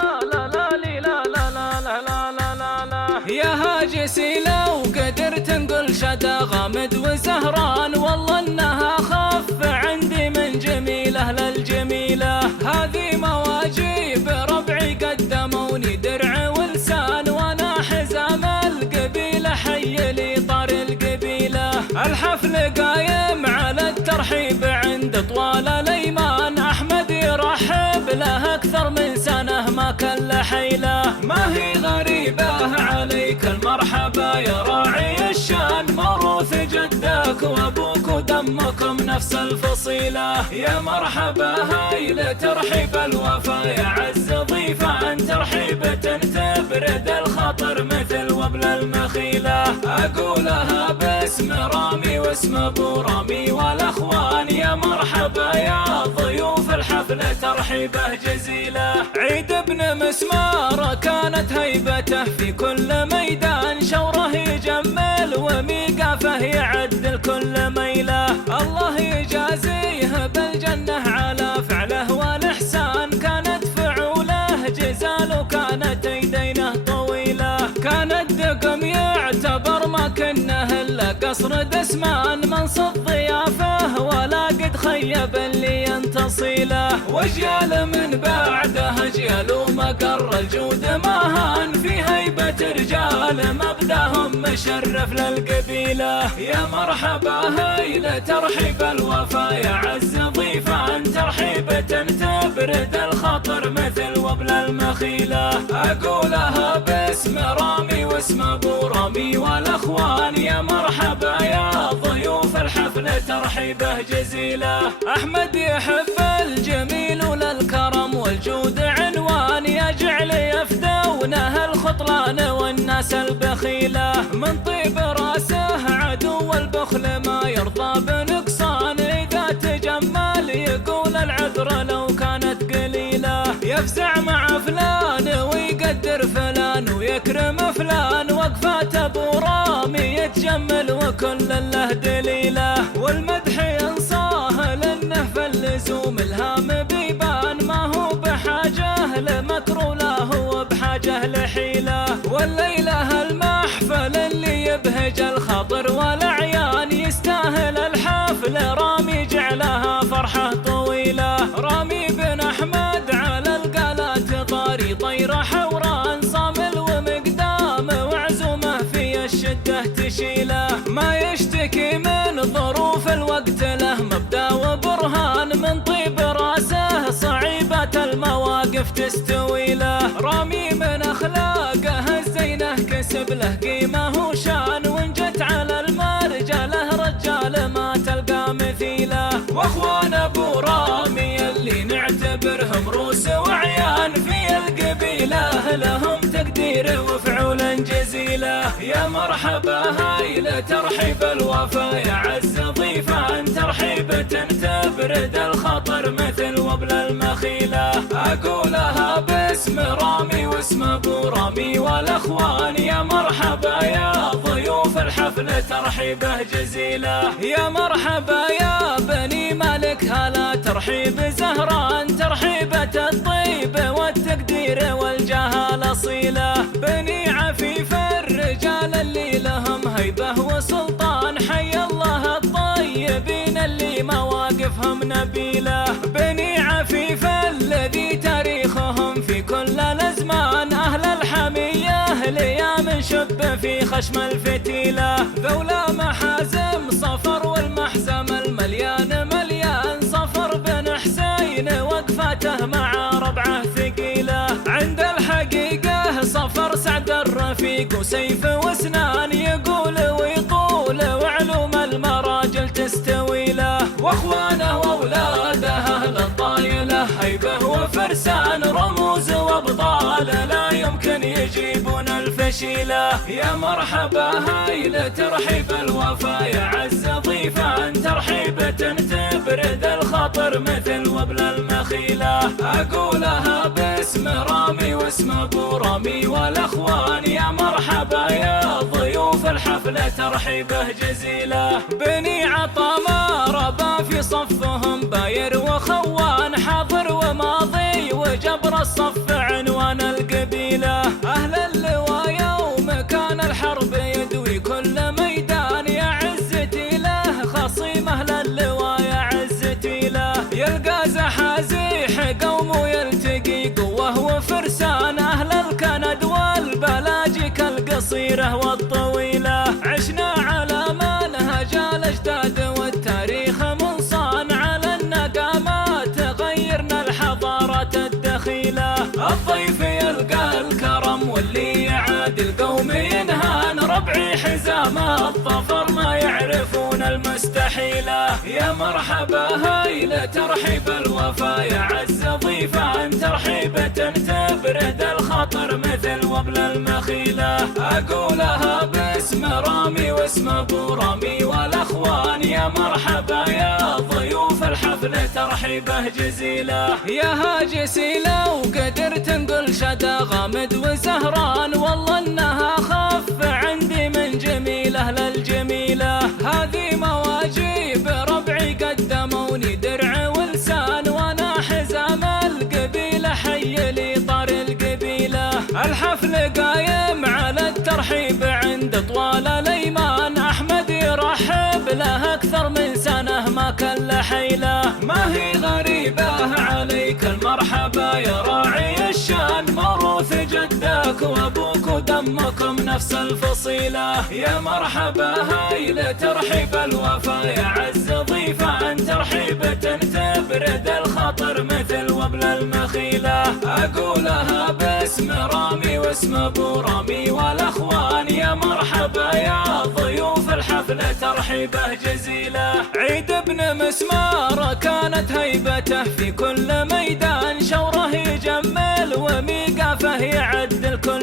يا هاجسي لو قدرت نقول شدا غامد وزهران، والله انها خف عندي من جميل اهل الجميله. هذه مواجيب ربعي قدموني درع ولسان، وانا حزام القبيله حي لي طار القبيله. الحفل قايم على الترحيب عند طوال الايمان، احمد يرحب له اكثر من سنه ما كل حيله. ما هي غريبه عليك المرحبا يا راعي الشان، موروث جدك وابوك ودمكم نفس الفصيله. يا مرحبا هاي لترحيب الوفا يا عز ضيفان، ترحيبة تبرد الخطر مثل وبل المخيله. اقولها باسم رامي واسم ابو رامي والاخوان، يا مرحبا يا ضيوف الحفل ترحيبه جزيله. عيد ابن مسمار كانت هيبته في كل ميدان، شوره يجمل وميقافه يعدل كل ميله. الله يجازيه بالجنه على فعله والاحسان، كانت فعوله جزال وكانت يدينه طويله. كان الدقم يعتبر ما كنه الا قصر دسمان، منصب ضيافه ولا قد خيب اللي ينتصيله. واجيال من بعده اجيال ومقر الجود ما هان، في هيبه رجال مبداهم مشرف للقبيله. يا مرحبا هاي لترحيب الوفا يا عز ضيفان، ترحيبة تبرد الخطر مثل وبل المخيله. اقولها باسم رامي واسم ابو رامي والاخوان، يا مرحبا يا ضيوف الحفل ترحيبه جزيله. احمد يحب الجميل وللكرم والجود عنوان، يجعل يفتح دونه الخطلان والناس البخيلة، من طيب راسه عدو البخل ما يرضى بنقصان، إذا تجمل يقول العذر لو كانت قليلة، يفزع مع فلان ويقدر فلان ويكرم فلان، وقفات أبو رامي يتجمل وكل له دليلة، والمدح ينصاه لأنه في اللزوم الهام بيبان، ما هو بحاجة لمكر ولا هو بحاجة لحيلة، والليلة المحفل اللي يبهج الخاطر والأعيان، يستاهل الحفل رامي جعلها فرحة طويلة، رامي بن أحمد على القالات طاري طير حوران، صامل ومقدام وعزومه في الشدة تشيله، ما يشتكي من ظروف الوقت له مبدأ وبرهان، من طيب راسه صعيبة المواقف تستوي له، رامي من أخلاقه الزينة كسب له قيمة وشان، وإن جت على المرجله رجال ما تلقى مثيله، واخوان ابو رامي اللي نعتبرهم روس وعيان في القبيله، لهم تقدير وفعول جزيله، يا مرحبا هايل ترحيب الوفا يا عز ضيفان، ترحيبة تبرد الخطر مثل وبل المخيله، اقولها باسم رامي واسم ابو رامي والاخوان، يا مرحبا يا ضيوف الحفل ترحيبه جزيله، يا مرحبا يا بني مالك هلا ترحيب زهران، ترحيبة الطيب والتقدير والجاه الاصيله، بني عفيف الرجال اللي لهم هيبه وسلطان، حي الله الطيبين اللي مواقفهم نبيله، بني عفيف الذي تاريخهم في كل الازمان، اهل الحميه ليام شب في خشم الفتيله، ذولا محازم صفر والمحزم المليان مليان، صفر بن حسين وقفاته مع ربعه ثقيله، عند الحقيقه صفر سعد الرفيق وسيف واسنان، يقول ويطول وعلوم المراجل تستوي له، واخوانه واولاده اهل الطايله هيبه وفرسان، رموز وابطال لا يمكن يجيبون الفشيله، يا مرحبا هايل ترحيب الوفا يا عز ضيفان، ترحيبة تبرد الخطر مثل وبل المخيله، اقولها باسم رامي واسم ابو رامي والاخوان، يا مرحبا يا ضيوف الحفل ترحيبه جزيله، بني عطا ما ربا في صفهم باير وخوان، حاضر وماضي وجبر الصف عنوان القبيله، اهل اللواء يوم كان الحرب يدوي كل ميدان، يا عزتي له خصيم اهل اللواء يا عزتي له، يلقى زحازيح قوم ويلتقي قوه وفرسان، اهل الكند والبلاجيك القصيره والطويله، عشنا على منهج الاجداد والتاريخ منصان، على النقامات غيرنا الحضارات الدخيله، الضيف يلقى الكرم واللي يعاد القوم ينهان، ربعي حزام الظفر ما يعرفون المستحيله، يا مرحبا هايل ترحيب الوفا يا عز ضيفان، ترحيبة تبرد الخطر مثل وبل المخيله، اقولها باسم رامي واسم ابو رامي والاخوان، يا مرحبا يا ضيوف الحفل ترحيبه جزيله، يا هاجسي لو قدرت نقول شدا غامد وزهران، والله انها خف عندي من جميل اهل الجميله، هذه مواجيب ربعي قدموني درع ولسان، وانا حزام القبيله حي لي طار القبيله، الحفل قايم على الترحيب عند طوال الايمان، احمد يرحب له اكثر من سنه ما كل حيله، ما هي غريبه عليك المرحبا يا راعي الشان، موروث جدك وابوك ودمكم نفس الفصيله، يا مرحبا هايل ترحيب الوفا يا عز ضيفان، ترحيبة تبرد الخطر مثل وبل المخيله، اقولها باسم رامي واسم ابو رامي والاخوان، يا مرحبا يا ضيوف الحفل ترحيبه جزيله، عيد بن مسمار كانت هيبته في كل ميدان، شوره يجمل وميقافه يعد الكل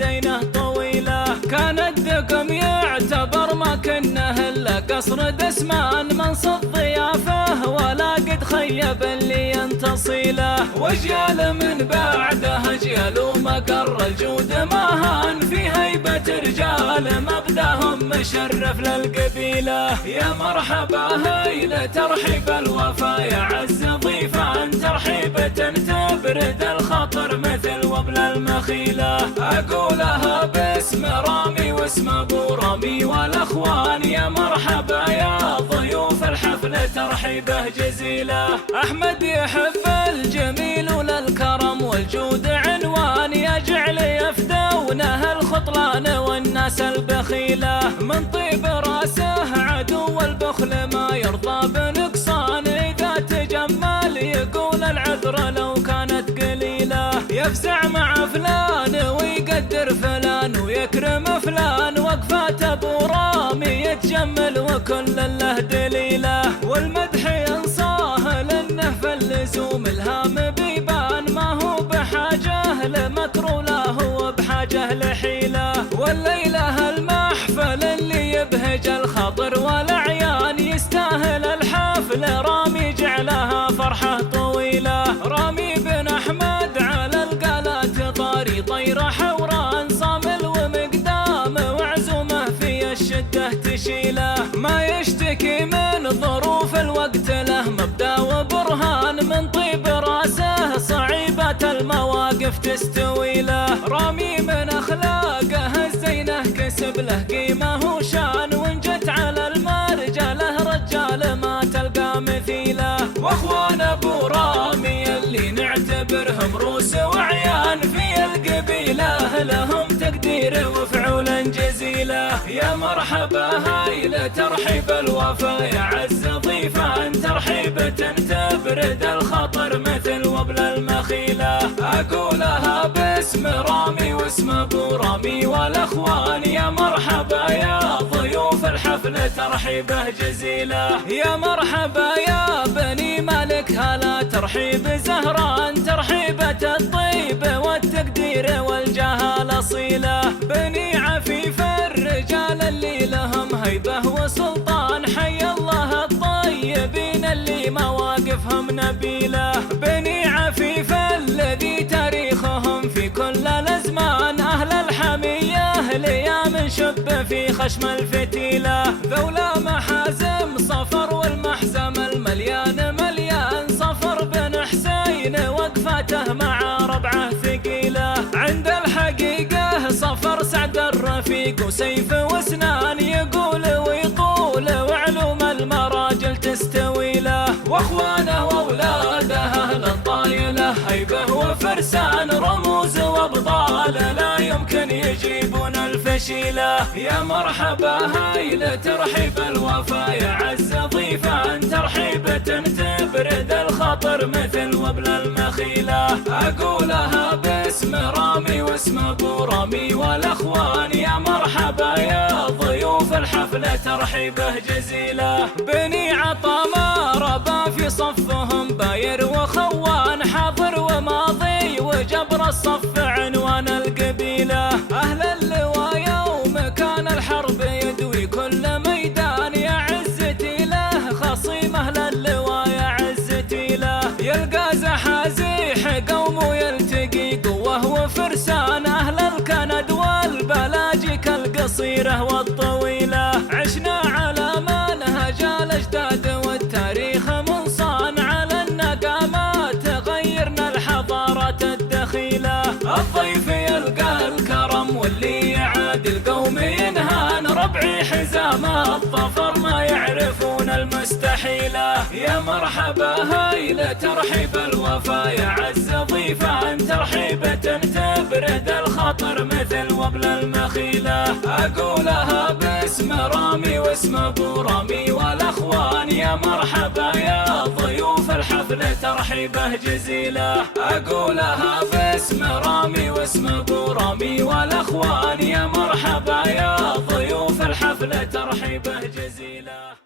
ودينه طويلة. كان الدقم يعتبر ما كنه إلا قصر دسمان، منصب ضيافه ولا قد خيب اللي ينتصيله. وجيال من بعده أجيال ومقر الجود ما هان، في هيبة رجال مبدأهم مشرف للقبيلة. يا مرحبا هيل ترحيب الوفا يا عز ضيفان، ترحيبة تبرد الخاطر مثل وبل المخيلة. أقولها باسم رامي واسم أبو رامي والأخوان، يا مرحبا يا ضيوف الحفل ترحيبه جزيلة. أحمد يحب الجميل وللكرم والجود عنوان، يجعل يفدونه الخطلان والناس البخيلة. من طيب راسه عدو البخل ما يرضى بنقصان، إذا تجمل يقول العذر لو كانت قليلة. يفزع مع فلان ويقدر فلان ويكرم فلان، وقفات أبو رامي يتجمل وكل له دليلة. والمدح ينصاه لأنه في اللزوم الهام بيبان، ما هو بحاجة لمكر ولا هو بحاجة لحيلة. والليلة المحفل اللي يبهج الخاطر والأعيان، يستاهل الحفل رامي جعلها فرحة طويلة. رامي بن أحمد على القالات طاري طير حوران، صامل ومقدام وعزومه في الشدة تشيله. ما يشتكي من ظروف الوقت له مبدأ وبرهان، من طيب راسه صعيبة المواقف تستوي له. رامي من أخلاقه الزينة كسب له قيمة وشان، وإن جت على المرجله رجال ما تلقى مثيله. واخوان ابو رامي اللي نعتبرهم روس وعيان، في القبيله لهم تقدير وفعول جزيله. يا مرحبا هايل ترحيب الوفا يا عز ضيفان، ترحيبة تبرد الخاطر مثل وبل المخيله. اقولها باسم رامي واسم ابو رامي والاخوان، يا مرحبا يا ضيوف الحفل ترحيبه جزيله. يا مرحبا يا بني مالك هلا ترحيب زهران، ترحيبة الطيب والتقدير والجاه الأصيلة. بني عفيف الرجال اللي لهم هيبة وسلطان، حي الله الطيبين اللي مواقفهم نبيلة. بني عفيف الذي تاريخهم في كل الأزمان، أهل الحمية ليام شب في خشم الفتيلة. ذولا محازم صفر والمحزم المليان مليان، صفر بن حسين وقفته مع ربعه ثقيلة. عند الحقيقة صفر سعد الرفيق وسيف واسنان، يقول ويطول وعلوم المراجل تستوي له. واخوانه واولاده اهل الطايله هيبه وفرسان، رموز وابطال لا يمكن يجيبون الفشيله. يا مرحبا هايل ترحيب الوفا يا عز ضيفان، ترحيبة تبرد الخاطر مثل وبل المخيله. اقولها باسم رامي واسم ابو رامي والاخوان، يا مرحبا يا ضيوف الحفل ترحيبه جزيله. بني عطا ما ربا في صفهم باير وخوان، حاضر وماضي وجبر الصف عنوان القبيله. اهل اللواء يوم كان الحرب يدوي كل ميدان، يا عزتي له خصيم اهل اللواء يا عزتي له. يلقى زحازيح قوم ويلتقي قوه وفرسان، اهل الكند والبلاجيك القصيره والطويله. عشنا على منهج الاجداد والتاريخ منصان، على النقامات غيرنا الحضارات الدخيله. الضيف يلقى الكرم واللي يعاد القوم ينهان، ربعي حزام الظفر ما يعرفون المستحيله. يا مرحبا هايل ترحيب الوفا يا عز ضيفان، ترحيبة تبرد الخاطر مثل وبل المخيله. اقولها باسم رامي واسم ابو رامي والاخوان، يا مرحبا يا ضيوف الحفل ترحيبه جزيله. اقولها باسم رامي واسم ابو رامي والاخوان، يا مرحبا يا ضيوف الحفل ترحيبه جزيله.